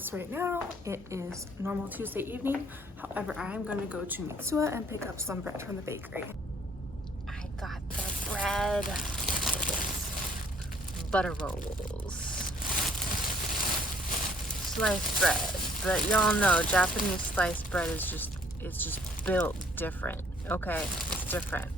this right now. It is normal Tuesday evening. However, I am going to go to Mitsuya and pick up some bread from the bakery. I got the bread. Butter rolls. Sliced bread. But y'all know Japanese sliced bread is just built different. Okay, it's different.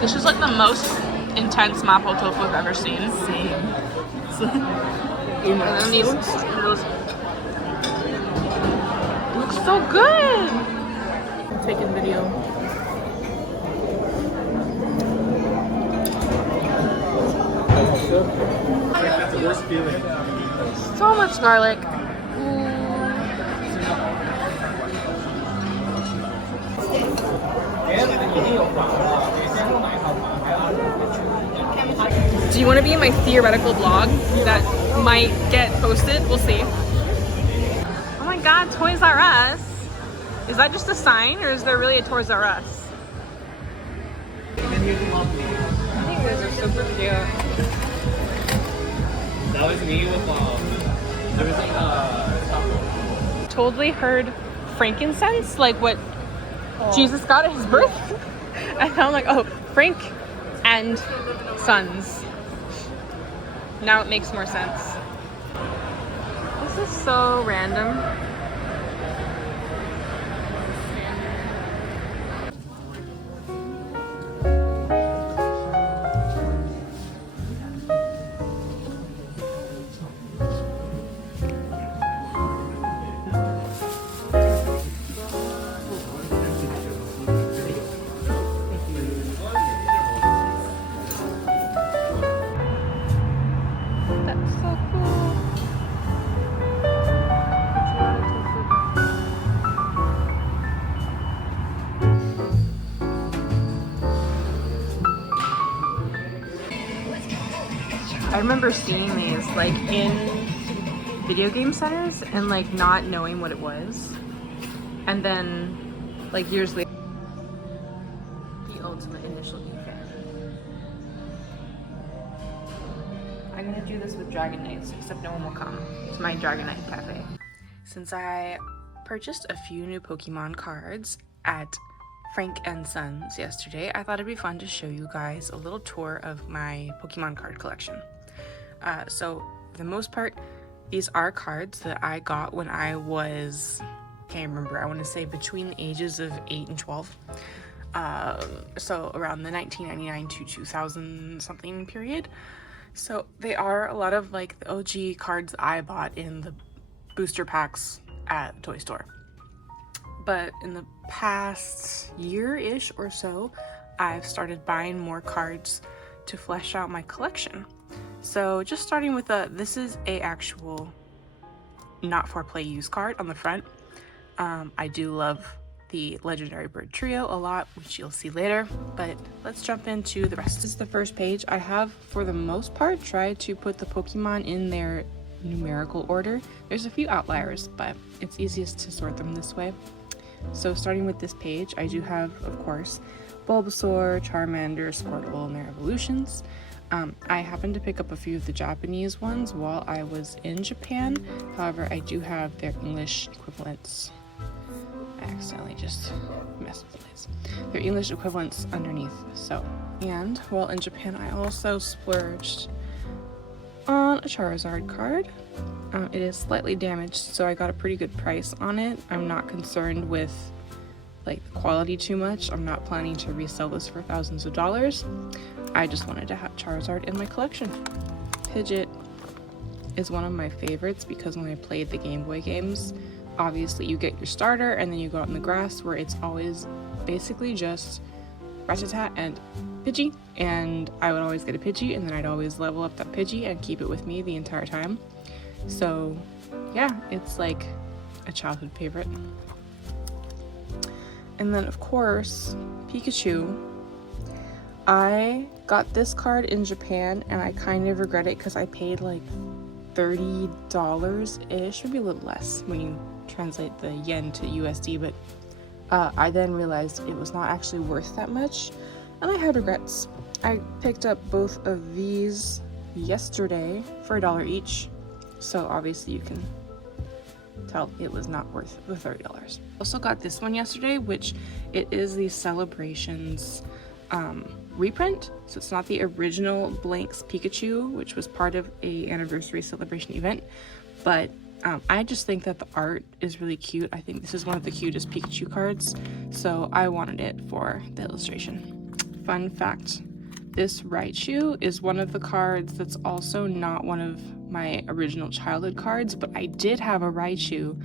This is like the most intense mapo tofu I've ever seen. Same. And then these looks so good. I'm taking video. So much garlic. Do you want to be in my theoretical vlog that might get posted? We'll see. Oh my god, Toys R Us. Is that just a sign or is there really a Toys R Us? I think those are super cute. That was me with there was like Totally heard frankincense, like what Jesus got at his birth. And I'm like, oh, Frank and Sons. Now it makes more sense. This is so random. I remember seeing these like in video game centers and like not knowing what it was, and then like years later, the ultimate initial D fan. I'm gonna do this with Dragon Knights, except no one will come to my Dragon Knight cafe. Since I purchased a few new Pokemon cards at Frank and Sons yesterday, I thought it'd be fun to show you guys a little tour of my Pokemon card collection. So for the most part, these are cards that I got when I was, can't remember, I want to say between the ages of 8 and 12. So around the 1999 to 2000 something period. So they are a lot of like the OG cards I bought in the booster packs at the toy store. But in the past year-ish or so, I've started buying more cards to flesh out my collection. So just starting with this is a actual not for play use card on the front. I do love the Legendary Bird Trio a lot, which you'll see later, but let's jump into the rest. This is the first page. I have, for the most part, tried to put the Pokemon in their numerical order. There's a few outliers, but it's easiest to sort them this way. So starting with this page, I do have, of course, Bulbasaur, Charmander, Squirtle, and their evolutions. I happened to pick up a few of the Japanese ones while I was in Japan. However, I do have their English equivalents. I accidentally just messed with this. Their English equivalents underneath. So, and while in Japan, I also splurged on a Charizard card. It is slightly damaged, so I got a pretty good price on it. I'm not concerned with like the quality too much. I'm not planning to resell this for thousands of dollars. I just wanted to have Charizard in my collection. Pidgeot is one of my favorites because when I played the Game Boy games, obviously you get your starter and then you go out in the grass where it's always basically just Rattata and Pidgey, and I would always get a Pidgey and then I'd always level up that Pidgey and keep it with me the entire time. So yeah, it's like a childhood favorite. And then of course, Pikachu. I got this card in Japan and I kind of regret it because I paid like $30-ish, maybe a little less when you translate the yen to USD, but I then realized it was not actually worth that much and I had regrets. I picked up both of these yesterday for $1 each, so obviously you can tell it was not worth the $30. Also got this one yesterday, which it is the Celebrations reprint, so it's not the original Blanks Pikachu, which was part of a anniversary celebration event, but I just think that the art is really cute. I think this is one of the cutest Pikachu cards, so I wanted it for the illustration. Fun fact, this Raichu is one of the cards that's also not one of my original childhood cards, but I did have a Raichu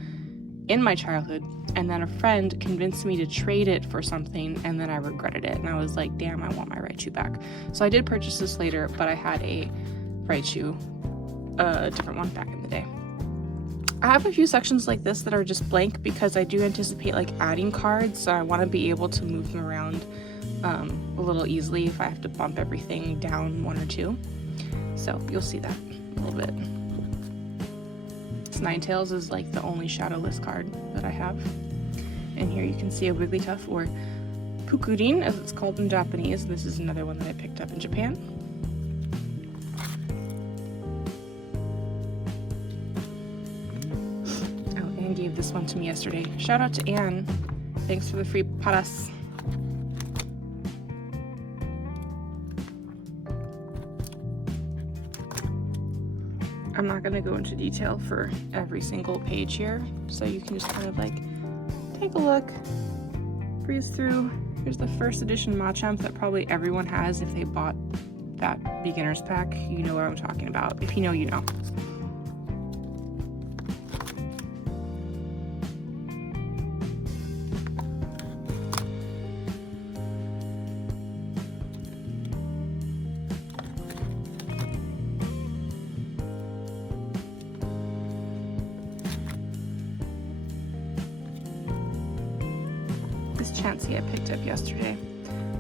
in my childhood, and then a friend convinced me to trade it for something, and then I regretted it, and I was like, damn, I want my Raichu back. So I did purchase this later, but I had a Raichu, a different one back in the day. I have a few sections like this that are just blank because I do anticipate like adding cards, so I want to be able to move them around a little easily if I have to bump everything down one or two. So you'll see that a little bit. Ninetales is like the only shadowless card that I have. And here you can see a Wigglytuff, or Pukurin as it's called in Japanese. This is another one that I picked up in Japan. Oh, Anne gave this one to me yesterday. Shout out to Anne. Thanks for the free paras. I'm not going to go into detail for every single page here, so you can just kind of like take a look, breeze through. Here's the first edition Machamp that probably everyone has if they bought that beginner's pack. You know what I'm talking about. If you know, you know. Chansey I picked up yesterday.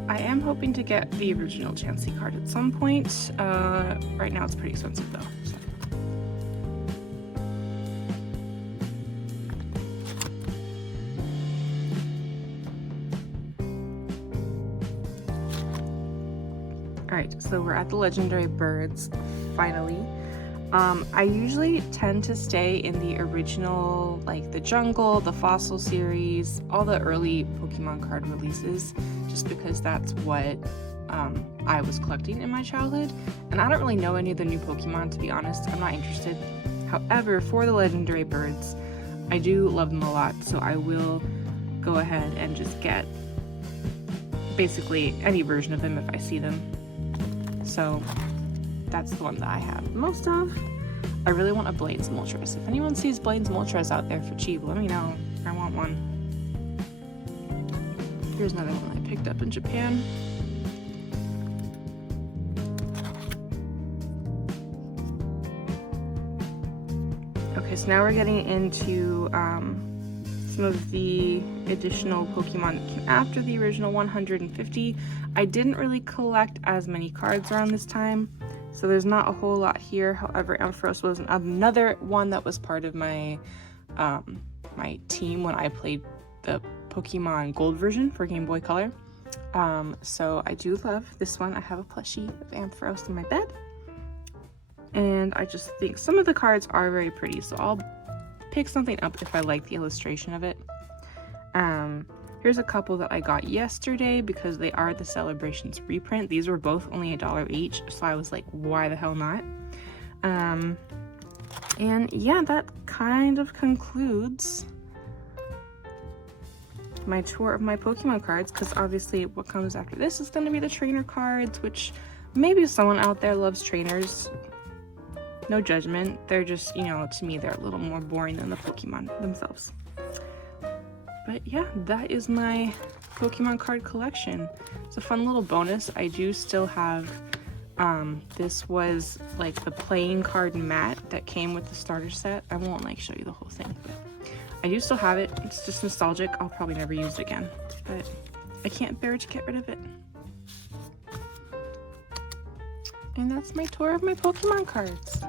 I am hoping to get the original Chansey card at some point. Right now it's pretty expensive though. So. Alright, so we're at the Legendary Birds, finally. I usually tend to stay in the original, like the Jungle, the Fossil series, all the early Pokemon card releases, just because that's what I was collecting in my childhood. And I don't really know any of the new Pokemon, to be honest. I'm not interested. However, for the Legendary Birds, I do love them a lot, so I will go ahead and just get basically any version of them if I see them. So that's the one that I have most of. I really want a Blaine's Moltres. If anyone sees Blaine's Moltres out there for cheap, let me know. I want one. Here's another one I picked up in Japan. Okay, so now we're getting into some of the additional Pokemon that came after the original 150. I didn't really collect as many cards around this time, so there's not a whole lot here. However, Ampharos was another one that was part of my my team when I played the Pokemon Gold version for Game Boy Color. So I do love this one. I have a plushie of Ampharos in my bed. And I just think some of the cards are very pretty, so I'll pick something up if I like the illustration of it. Here's a couple that I got yesterday because they are the Celebrations reprint. These were both only $1 each, so I was like, why the hell not? And yeah, that kind of concludes my tour of my Pokemon cards, because obviously what comes after this is going to be the trainer cards, which maybe someone out there loves trainers. No judgment. They're just, you know, to me, they're a little more boring than the Pokemon themselves. But yeah, that is my Pokemon card collection. It's a fun little bonus. I do still have, this was like the playing card mat that came with the starter set. I won't like show you the whole thing, but I do still have it. It's just nostalgic. I'll probably never use it again, but I can't bear to get rid of it. And that's my tour of my Pokemon cards.